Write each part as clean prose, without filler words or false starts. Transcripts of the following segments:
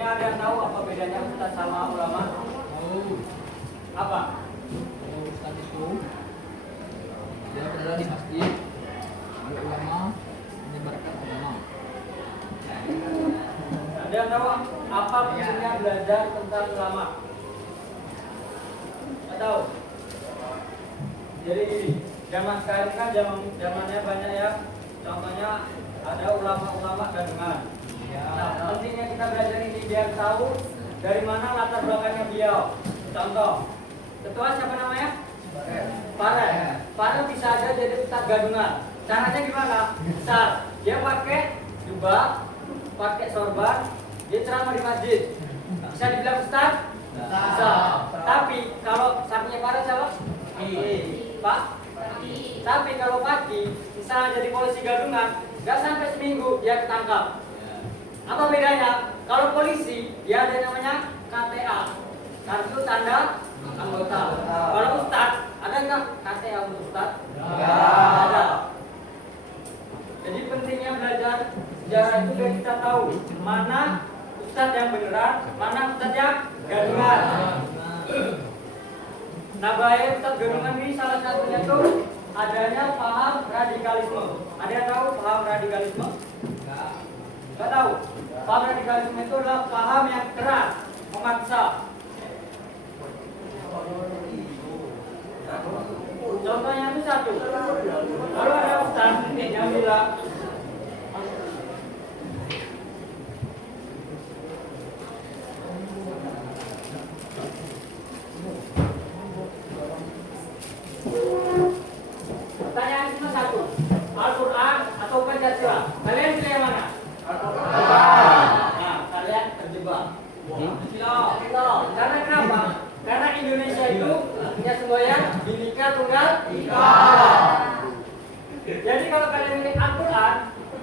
Sebelumnya ada yang tahu apa bedanya ustadz sama ulama? Tahu. Apa? Kalau ustaz itu dia berada di masjid, kalau ulama menyebarkan agama. Ada yang tahu apa pentingnya belajar tentang ulama? Nggak tahu. Jadi gini, zaman sekarang kan zamannya banyak ya. Contohnya ada ulama-ulama gadungan. Nah, pentingnya kita belajar ini biar tahu dari mana latar belakangnya beliau. Contoh, ketua siapa namanya? Farel. Farel bisa aja jadi ustadz gadungan. Caranya gimana? Misal, dia pakai jubah, pakai sorban, dia ceramah di masjid. Bisa dibilang ustadz? Bisa. Tapi kalau sapinya Farel siapa? Pak? Tapi kalau pagi, misalnya jadi polisi gadungan, nggak sampai seminggu dia ketangkap. Apa bedanya? Kalau polisi, dia ada namanya KTA, kartu tanda anggota. Kalau ustadz, ada nggak KTA untuk ustadz? Nggak ada. Jadi pentingnya belajar sejarah itu biar kita tahu mana ustadz yang beneran, mana ustadz yang gadungan. Nah, bahaya ustadz gadungan ini salah satunya tuh adanya paham radikalisme. Ada yang tahu paham radikalisme? Nggak tahu. Paham radikalisme itu adalah paham yang keras, memaksa. Contohnya itu satu. Kalau ada ustaz yang bilang pertanyaan cuma satu, Al-Quran atau Pancasila? Kalian pilih yang mana? Al-Quran. Nah, kalian terjebak. Karena kenapa? Karena Indonesia itu punya semboyan Bhinneka Tunggal Ika. Jadi kalau kalian milih Al-Quran,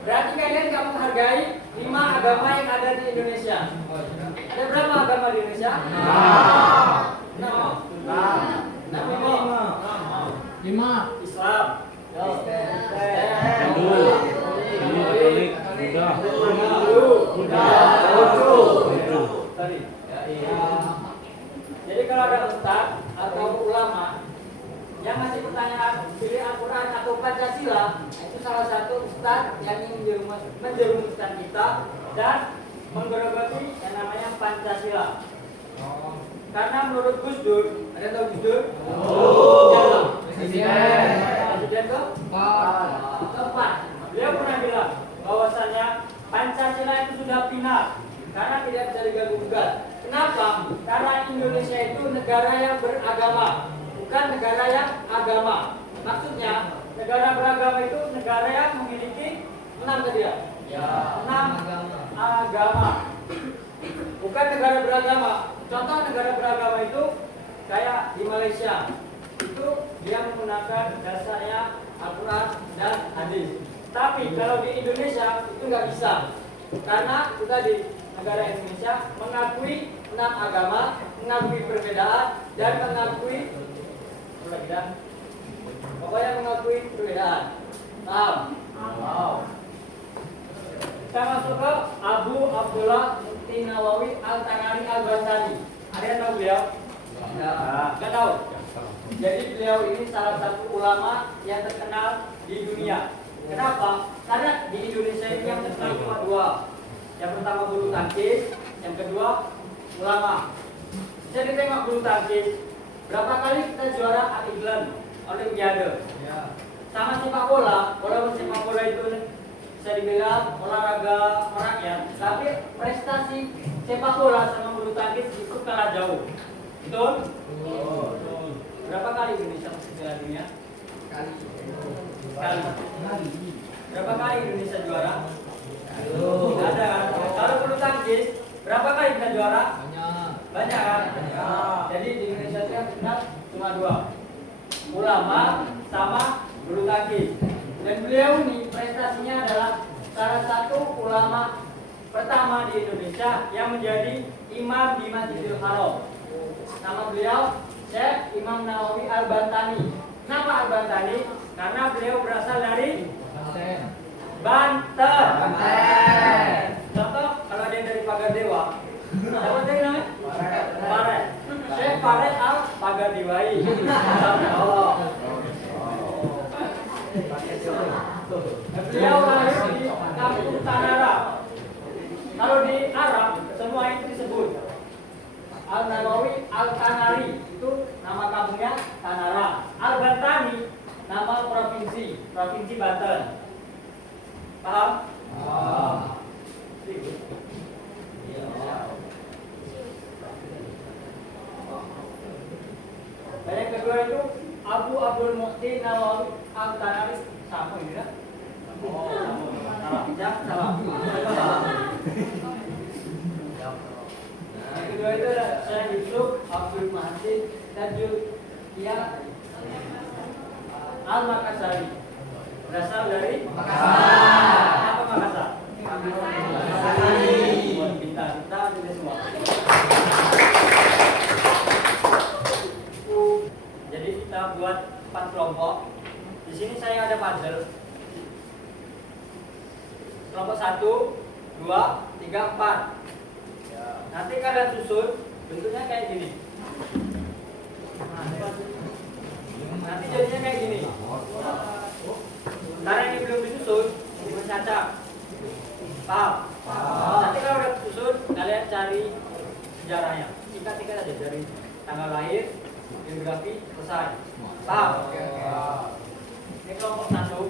berarti kalian nggak menghargai 5 agama yang ada di Indonesia. Ada berapa agama di Indonesia? 5. Islam, Hindu, Katolik, Buddha. Jadi kalau ada ustaz atau ulama yang ngasih pertanyaan pilih Al-Quran atau Pancasila, itu salah satu ustaz yang ingin menjerumuskan kita dan menggerogoti yang namanya Pancasila. Karena menurut Gus Dur, ada yang tahu Gus Dur? Presiden keempat. Beliau pernah bilang bahwasannya Pancasila itu sudah final karena tidak bisa diganggu gugat. Kenapa? Karena Indonesia itu negara yang beragama, bukan negara yang agama. Maksudnya negara beragama itu negara yang memiliki 6 tadi ya? 6 agama. Bukan negara beragama. Contoh negara beragama itu kayak di Malaysia. Itu dia menggunakan dasarnya Al-Quran dan hadis. Tapi kalau di Indonesia itu nggak bisa. Karena kita di negara Indonesia mengakui 6 agama, mengakui perbedaan dan mengakui pokoknya mengakui perbedaan. Paham? Kita masuk ke Abu Abdullah Mufti Nawawi Al-Tanari Al-Bantani. Ada yang tahu beliau? Nggak tahu. Jadi beliau ini salah satu ulama yang terkenal di dunia. Kenapa? Karena di Indonesia ini yang terkenal cuma 2. Yang pertama bulu tangkis, yang kedua ulama. Bisa ditengok bulu tangkis. Berapa kali kita juara England Olimpiade? Sama sepak bola, walaupun sepak bola itu bisa dibilang olahraga rakyat, tapi prestasi sepak bola sama bulu tangkis itu kalah jauh. Betul? Berapa kali Indonesia masuk Piala Dunia? Sekali. Berapa kali Indonesia juara? Tidak ada kan? Kalau bulu tangkis, berapa kali kita juara? Banyak kan? Jadi di Indonesia itu yang kenal cuma 2, ulama sama bulu tangkis. Dan beliau ini prestasinya adalah salah satu ulama pertama di Indonesia yang menjadi imam di Masjidil Haram. Nama beliau Syekh Imam Nawawi Al-Bantani. Kenapa Al-Bantani? Karena beliau berasal dari Banten. Contoh, kalau ada yang dari Pagar Dewa, diwai. Oh. Beliau lahir di kampung Tanara. Kalau di Arab semua itu disebut Al-Nawawi Al-Tanari, itu nama kampungnya Tanara. Al-Bantani nama provinsi Banten. Paham? Dan yang kedua itu Abu Abdul Muhti Nawawi Al-Tanari, sama ini ya? Salah. Yang kedua itu adalah saya Yusuf Abdul Mahdi dan dia Al-Makassari, berasal dari Makassar. Apa Makassar? Kita tidak semua. Jadi kita buat 4 kelompok. Di sini saya ada puzzle. Kelompok 1, 2, 3, 4. Nanti kalian susun bentuknya kayak gini. Nanti jadinya kayak gini. Ntar yang belum disusun, bercacak. Paham? Nanti kalau udah susun, kalian cari sejarahnya. Ikat-ikat aja dari tanggal lahir, biografi, selesai. Paham? Ini kelompok 1.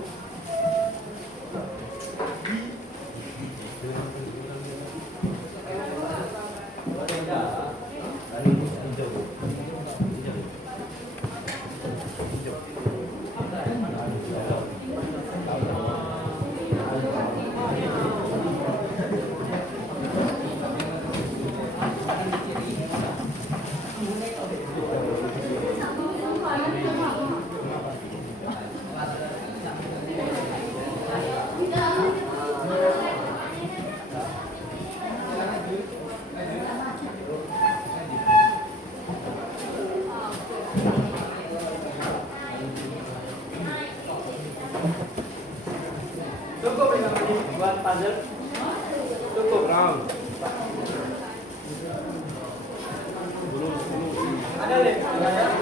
Cukup ini buat puzzle. Cukup. Ada lem? Ada lem?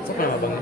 Siapa yang abang?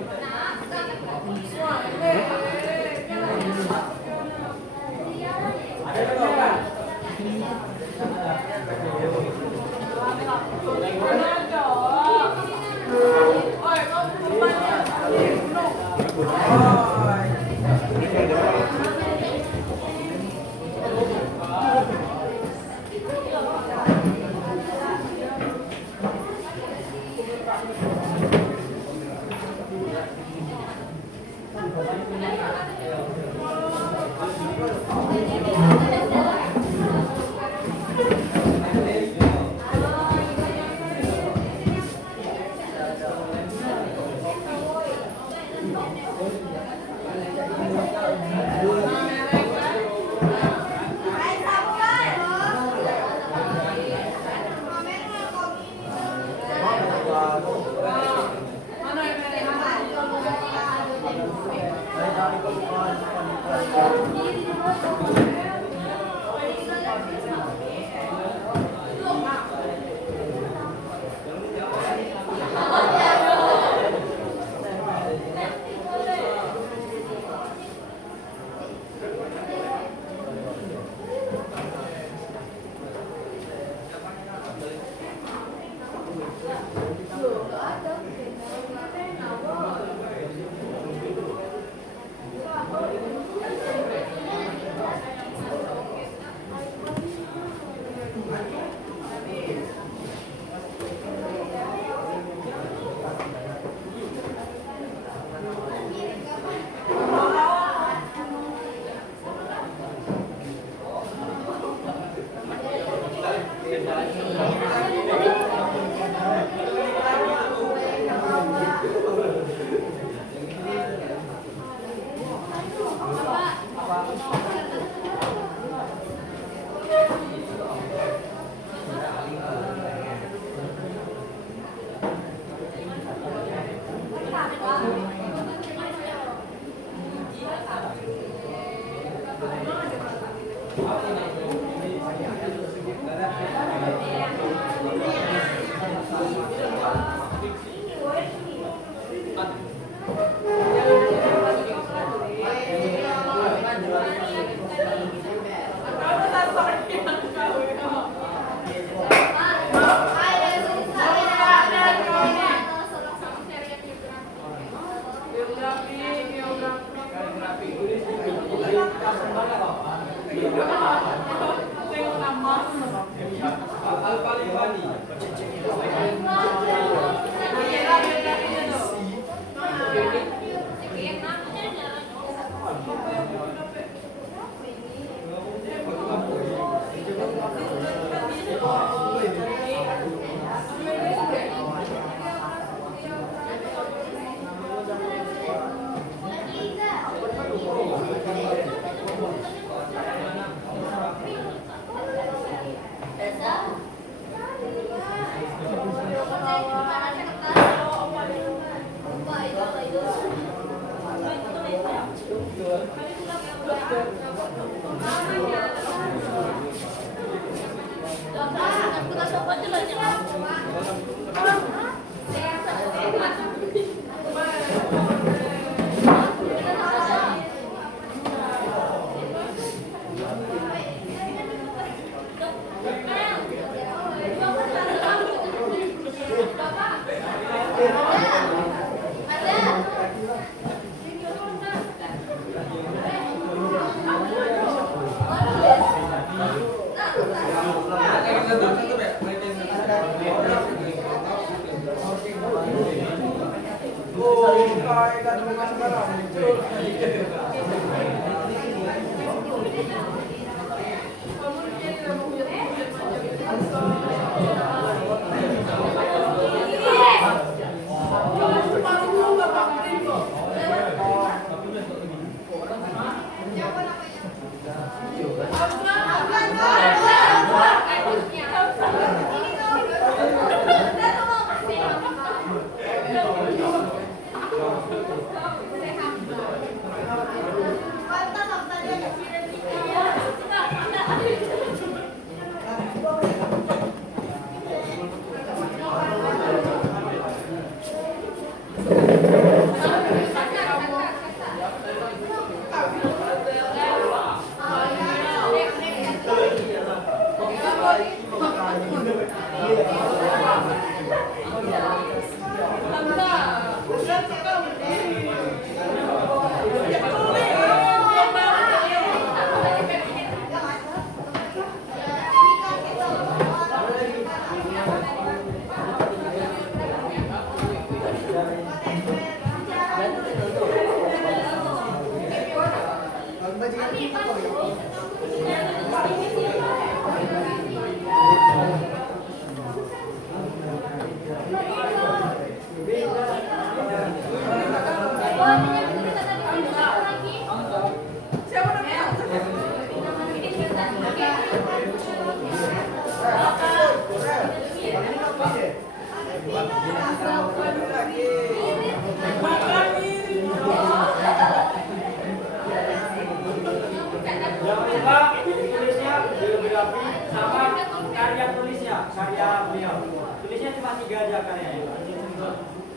Jangan lupa tulisnya biografi sama karya tulisnya, karya beliau. Tulisnya cuma 3 aja karyanya.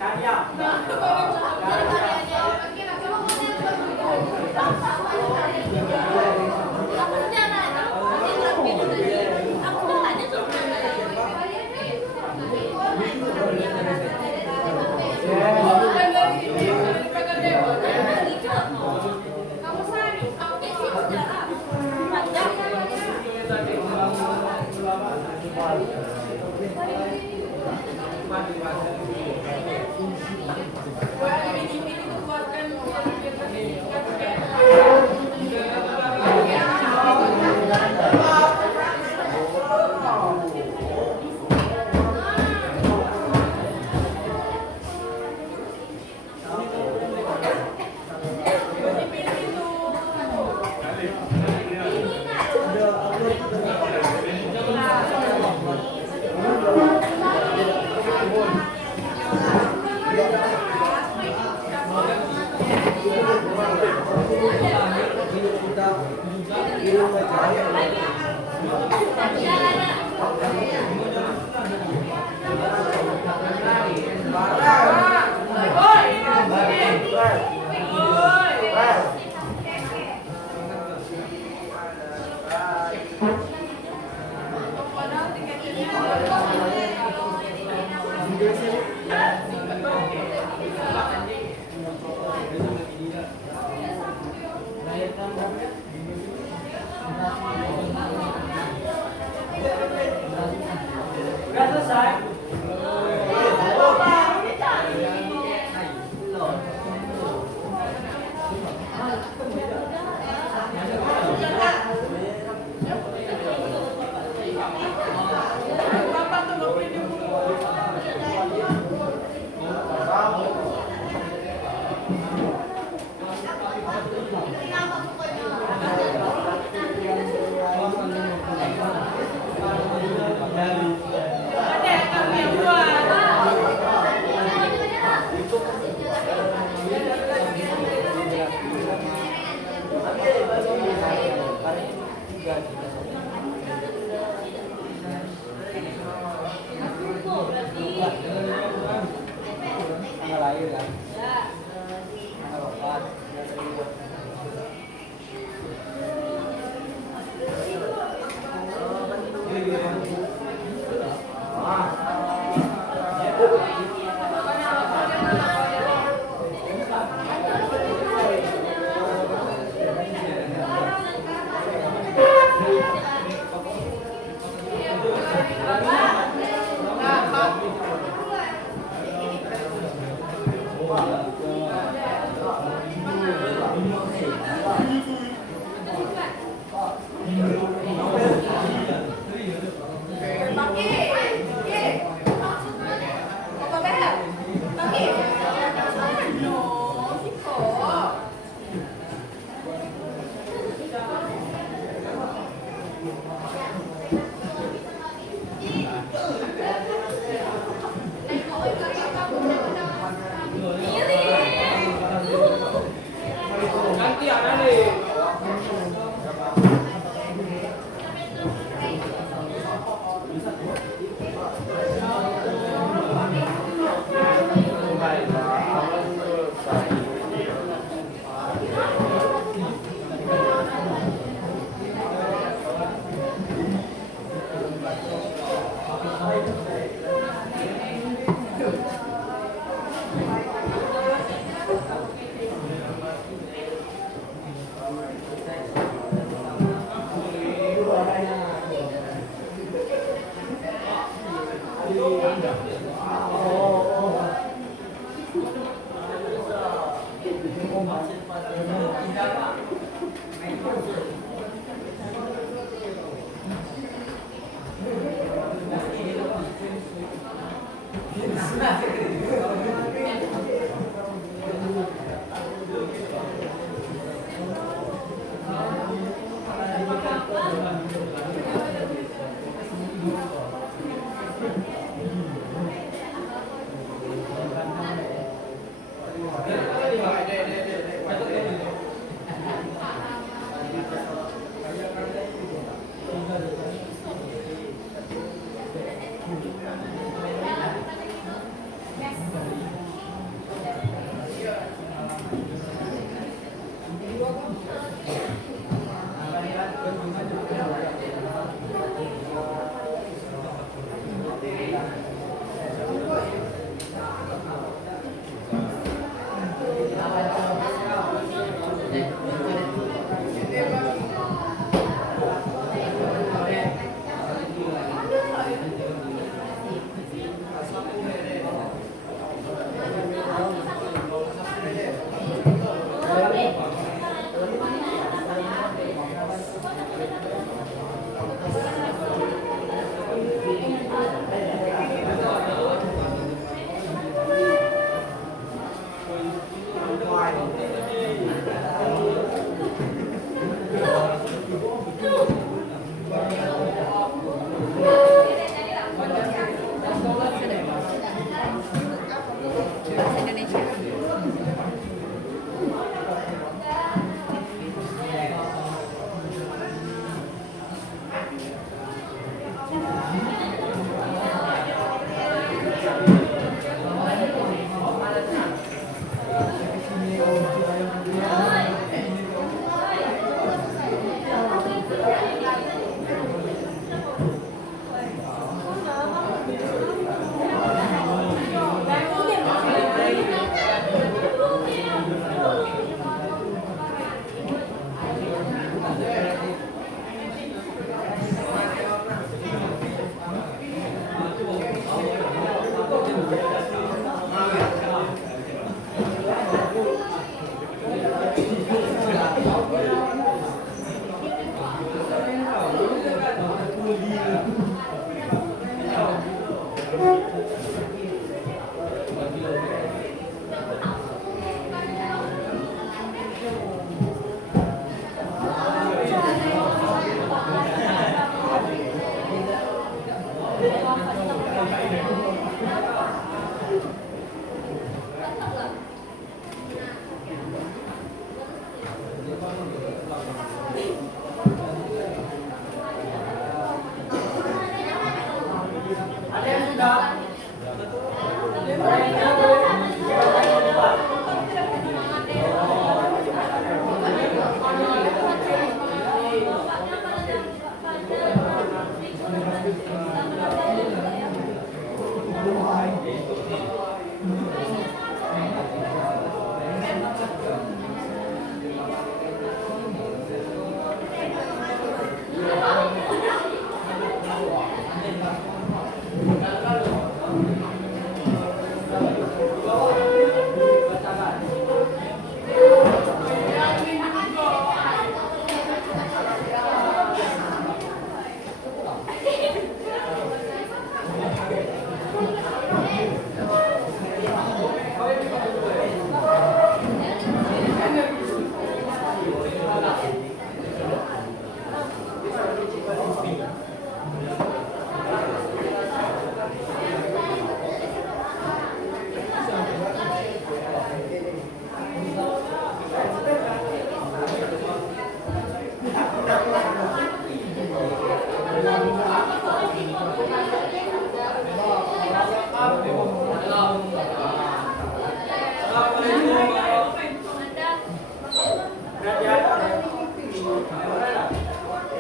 Karya. Udah selesai? Ada yang sudah? Ada yang sudah boleh?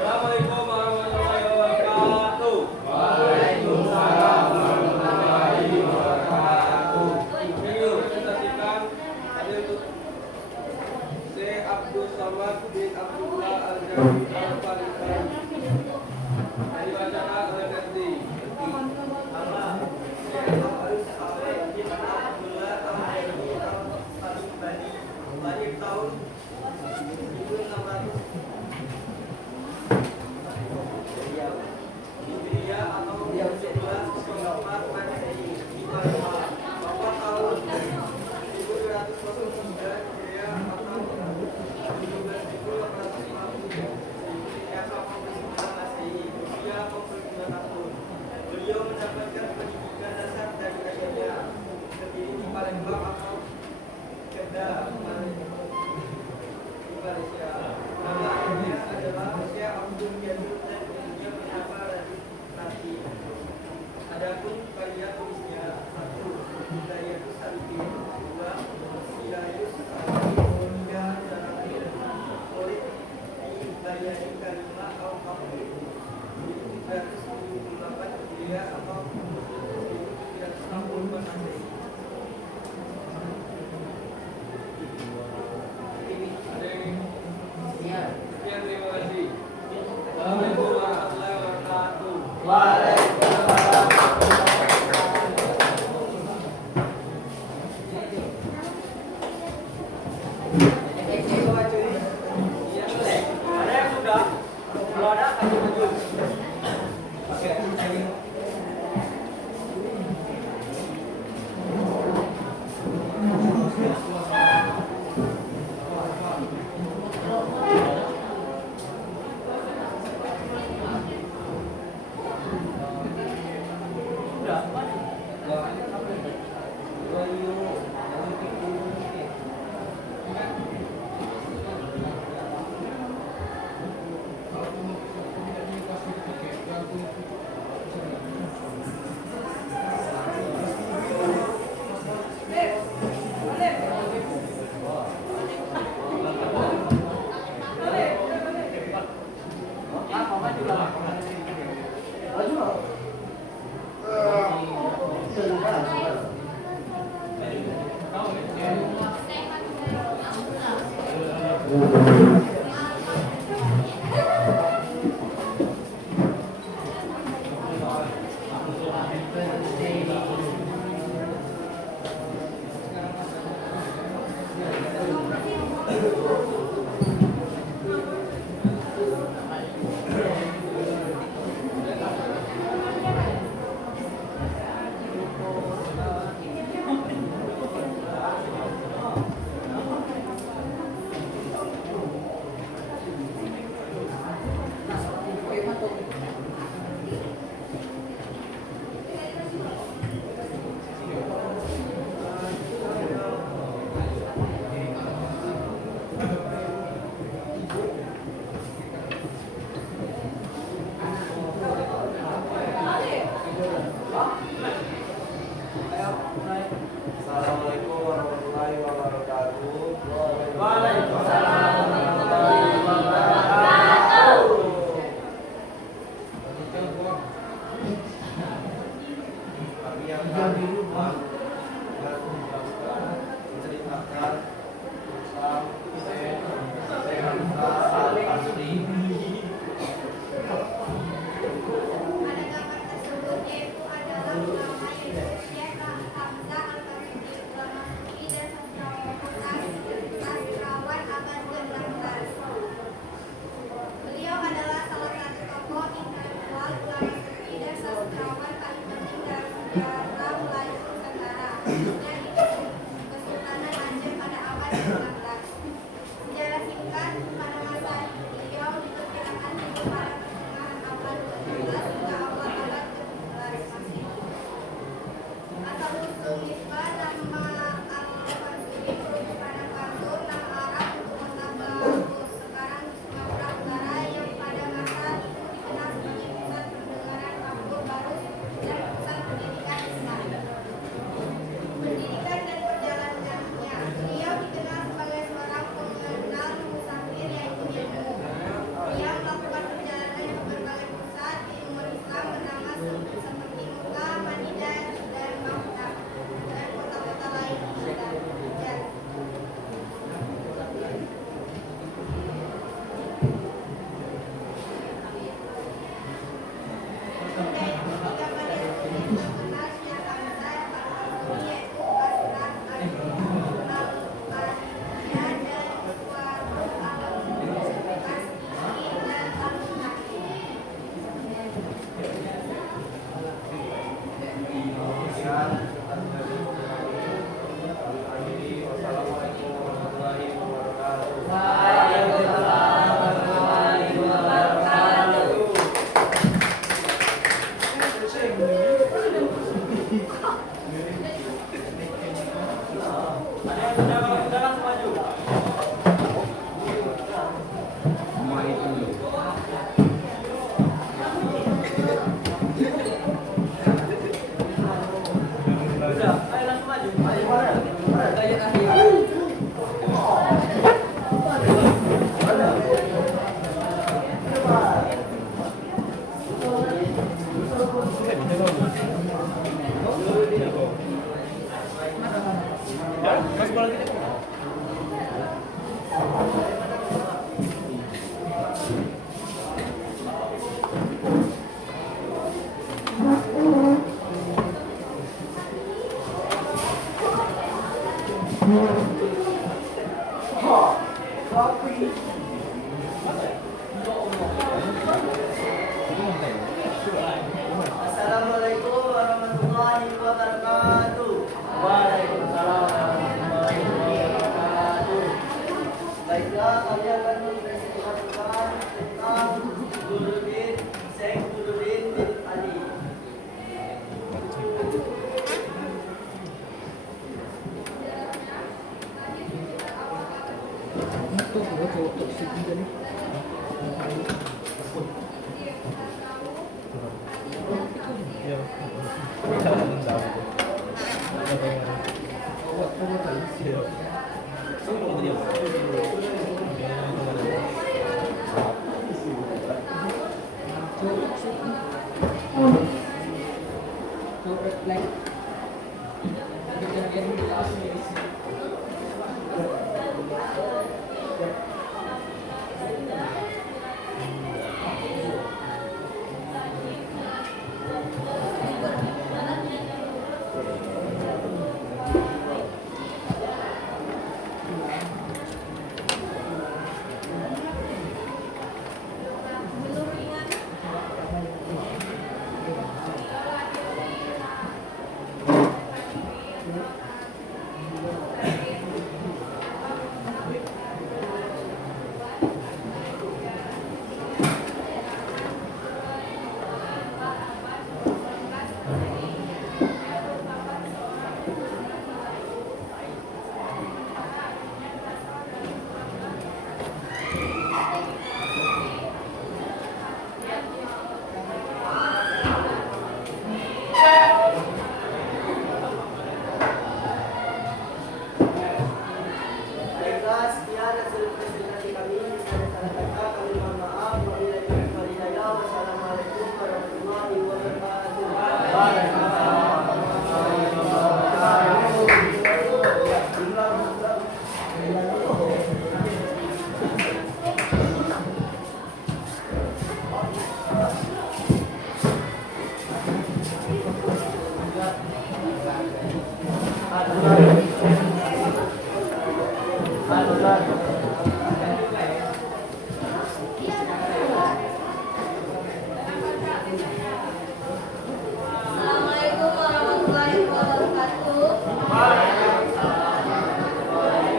Assalamualaikum warahmatullahi wabarakatuh. Waalaikumsalam warahmatullahi wabarakatuh. Video presentasikan hadir Syekh Abdul Samad bin Abdullah Al-Jami Al-Farisan dari wacana oleh Nerdi. Allah. Lahir tahun 1600 Hijriah atau 11 Masehi di Palembang. Wafat tahun 1209 Hijriah atau 17.850 Masehi. Usia 42 tahun. Beliau mendapatkan pendidikan dasar dari ayahnya, berdiri di Palembang atau Kedah, Malaysia. Nama ayahnya adalah Syekh Abdul Jadid dan ibunya bernama Rati. Adapun kalian tulisnya: 1. Hidayatus Salihin, 2. Hidayatus Salihin, 3. Darahir Kulit Hidayati Kalimah Al-Qamri 1378 Hijriah atau 1360 Masehi. Sekian, terima kasih. Assalamualaikum warahmatullahi wabarakatuh. Waalaikumsalam. Ada yang sudah? Kalau ada kasih maju. Baiklah, sekian hasil presentasi kami. Saya salah kata, kami mohon maaf. Wabillahi taufiq wal hidayah. Wassalamualaikum warahmatullahi wabarakatuh. Assalamualaikum warahmatullahi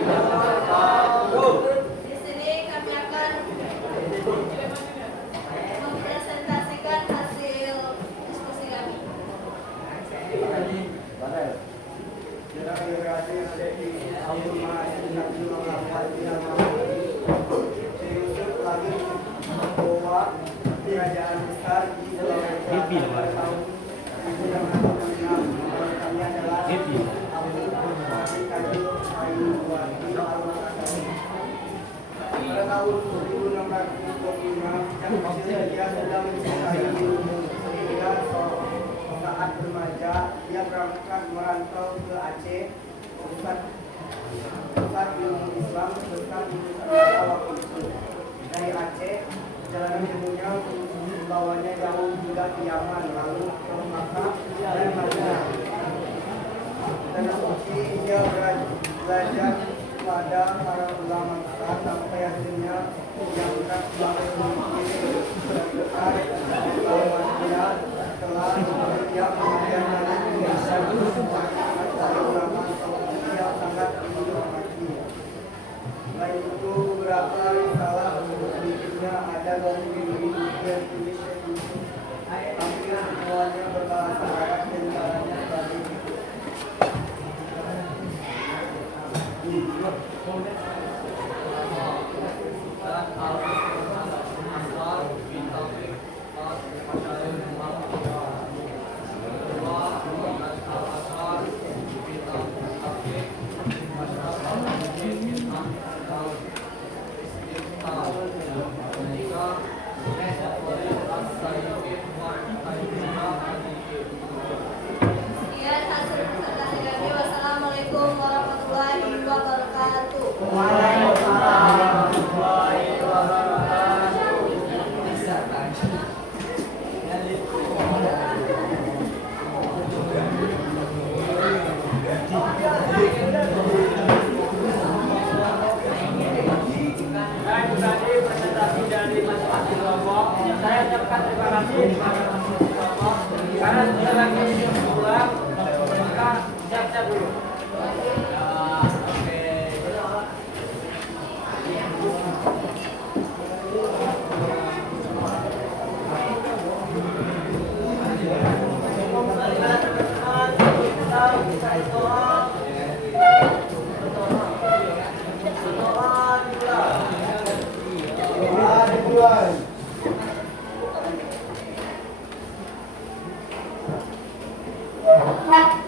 wabarakatuh. Di sini kami akan mempresentasikan hasil diskusi kami. Kerajaan besar di Sulawesi Happy Selatan pada tahun 1666. Menurut kami adalah Happy. Abu Bakar Kayu Kayu pada tahun 1625 yang kecil dia sudah mencintai ilmu sehingga saat remaja dia berangkat merantau ke Aceh pusat ilmu Islam serta ilmu agama waktu itu. Dari Aceh perjalanan ilmunya membawanya jauh hingga ke Yaman, lalu ke Makkah dan Madinah. Tanah suci dia belajar pada para ulama besar sampai akhirnya diangkat sebagai pemimpin terdekat kaum Madinah setelah dia kemudian dari ulama yang sangat dihormati. Selain itu beberapa risalah berikutnya ada dari yang tulis hampir semuanya berbahasa Arab dan caranya sebagai berikut. Sekian hasil presentasi kami. Wassalamualaikum warahmatullahi wabarakatuh. Nah, itu tadi presentasi dari masing-masing kelompok. Saya ucapkan terima kasih kepada masing-masing kelompok. Karena sebentar lagi pulang, maka siap-siap dulu. Assalamualaikum.